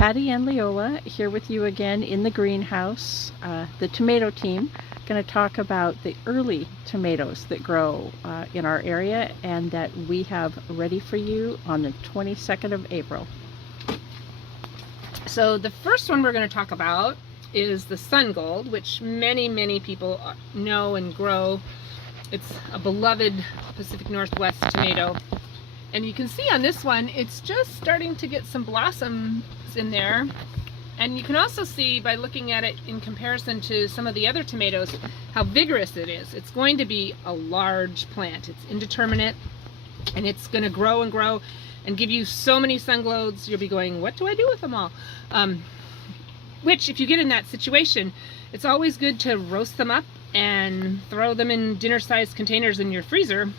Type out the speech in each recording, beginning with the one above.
Patti and Leola here with you again in the greenhouse. The tomato team going to talk about the early tomatoes that grow in our area and that we have ready for you on the 22nd of April. So the first one we're going to talk about is the sun gold, which many people know and grow. It's a beloved Pacific Northwest tomato. And you can see on this one, it's just starting to get some blossoms in there. And you can also see by looking at it in comparison to some of the other tomatoes, how vigorous it is. It's going to be a large plant. It's indeterminate, and it's going to grow and grow and give you so many sun globes, you'll be going, what do I do with them all? Which, if you get in that situation, it's always good to roast them up and throw them in dinner-sized containers in your freezer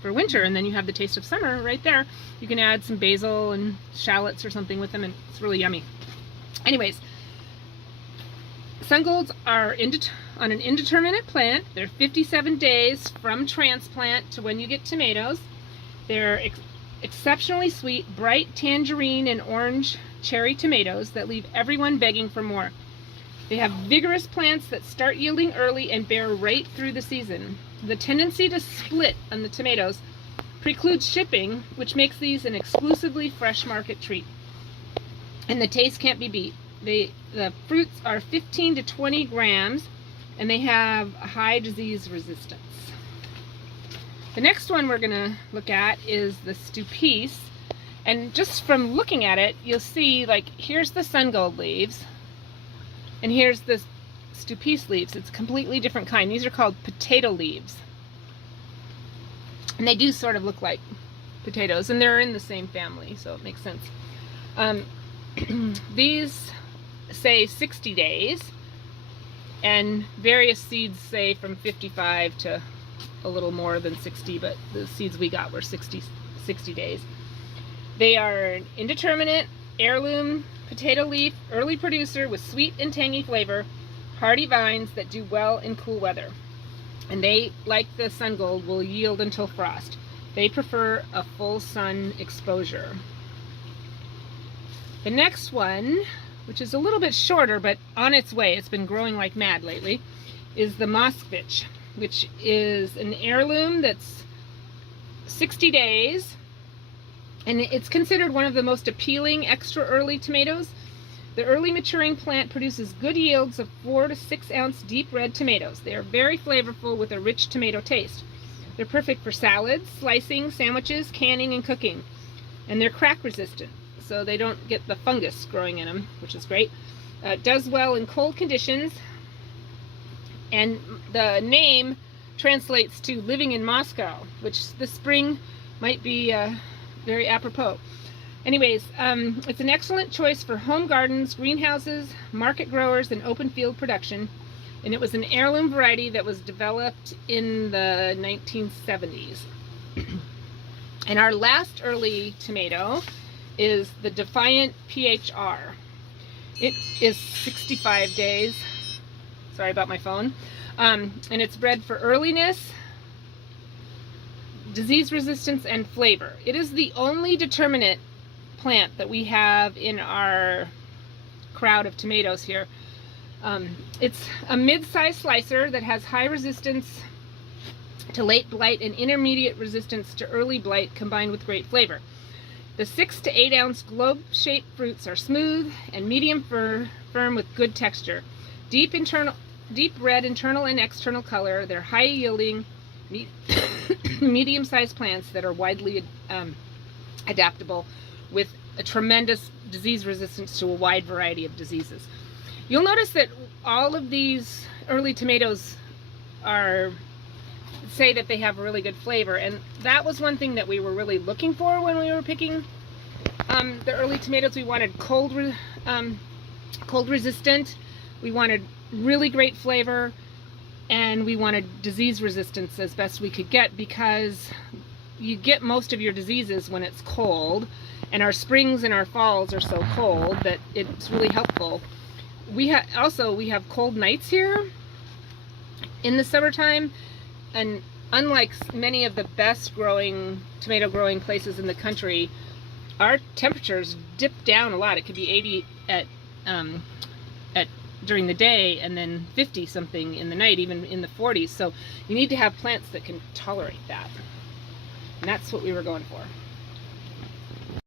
for winter, and then you have the taste of summer right there. You can add some basil and shallots or something with them, and it's really yummy. Anyways, sun golds are on an indeterminate plant. They're 57 days from transplant to when you get tomatoes. They're exceptionally sweet, bright tangerine and orange cherry tomatoes that leave everyone begging for more. They have vigorous plants that start yielding early and bear right through the season. The tendency to split on the tomatoes precludes shipping, which makes these an exclusively fresh market treat. And the taste can't be beat. The fruits are 15 to 20 grams, and they have a high disease resistance. The next one we're going to look at is the Stuppice. And just from looking at it, you'll see, like, here's the sun gold leaves, and here's the Stuppice leaves. It's a completely different kind. These are called potato leaves. And they do sort of look like potatoes, and they're in the same family, so it makes sense. These say 60 days, and various seeds say from 55 to a little more than 60, but the seeds we got were 60 days. They are an indeterminate heirloom potato leaf, early producer with sweet and tangy flavor, hardy vines that do well in cool weather. And they, like the sun gold, will yield until frost. They prefer a full sun exposure. The next one, which is a little bit shorter but on its way, it's been growing like mad lately, is the Moskvich, which is an heirloom that's 60 days, and it's considered one of the most appealing extra early tomatoes. The early maturing plant produces good yields of 4 to 6 ounce deep red tomatoes. They are very flavorful with a rich tomato taste. They're perfect for salads, slicing, sandwiches, canning, and cooking. And they're crack resistant, so they don't get the fungus growing in them, which is great. It does well in cold conditions, and the name translates to living in Moscow, which this spring might be very apropos. Anyways, it's an excellent choice for home gardens, greenhouses, market growers, and open field production. And it was an heirloom variety that was developed in the 1970s. And our last early tomato is the Defiant PHR. It is 65 days. Sorry about my phone. And it's bred for earliness, disease resistance, and flavor. It is the only determinate plant that we have in our crowd of tomatoes here. It's a mid-sized slicer that has high resistance to late blight and intermediate resistance to early blight, combined with great flavor. The 6 to 8 ounce globe-shaped fruits are smooth and medium firm with good texture. Deep red internal and external color. They're high yielding, medium-sized plants that are widely adaptable with a tremendous disease resistance to a wide variety of diseases. You'll notice that all of these early tomatoes say that they have a really good flavor, and that was one thing that we were really looking for when we were picking the early tomatoes. We wanted cold resistant, we wanted really great flavor, and we wanted disease resistance as best we could get, because you get most of your diseases when it's cold, and our springs and our falls are so cold that it's really helpful. We have cold nights here in the summertime, and unlike many of the best tomato growing places in the country, our temperatures dip down a lot. It could be at during the day, and then 50 something in the night, even in the 40s. So you need to have plants that can tolerate that, and that's what we were going for.